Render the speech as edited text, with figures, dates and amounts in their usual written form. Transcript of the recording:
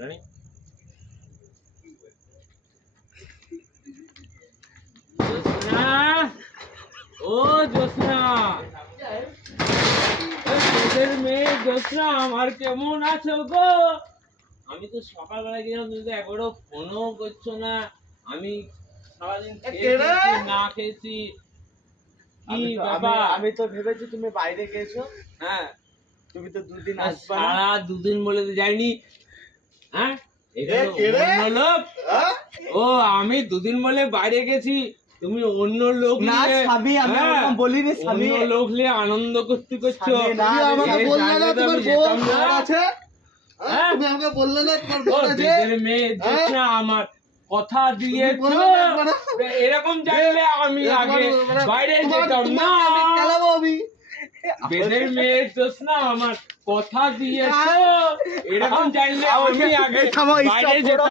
রানী জোসনা, ও জোসনা, তোদের মেয়ে জোসনা আমার কেমন আছো গো? আমি তো সকালবেলা গেলাম, তুমি তো একবারও ফোনও করছো না। আমি সারাদিন খেয়েছি না খেয়েছি, কি ব্যাপার? আমি তো ভেবেছি তুমি বাইরে গেছো। হ্যাঁ, তুমি তো দুদিন আসবে না। সারা দুদিন বলে তো যাইনি। হ্যাঁ, অন্য লোক। ও আমি দুদিন বলে বাইরে গেছি, তুমি অন্য লোক না স্বামী, আমি এরকম বলিনি স্বামী। অন্য লোক নিয়ে আনন্দ করতে করছো। তুমি আমাকে বললে না তোমার বউ আছে? হ্যাঁ, তুমি আমাকে বললে না তোমার বউ আছে? বেদের মেয়ে জোসনা আমার কথা দিয়েছো, এরকম জানলে আমি আগে বাইরে যেতাম না। বেদের মেয়ে জোসনা আমার কথা দিয়েছো, এরকম জানলে আমি আগে বাইরে যেতাম।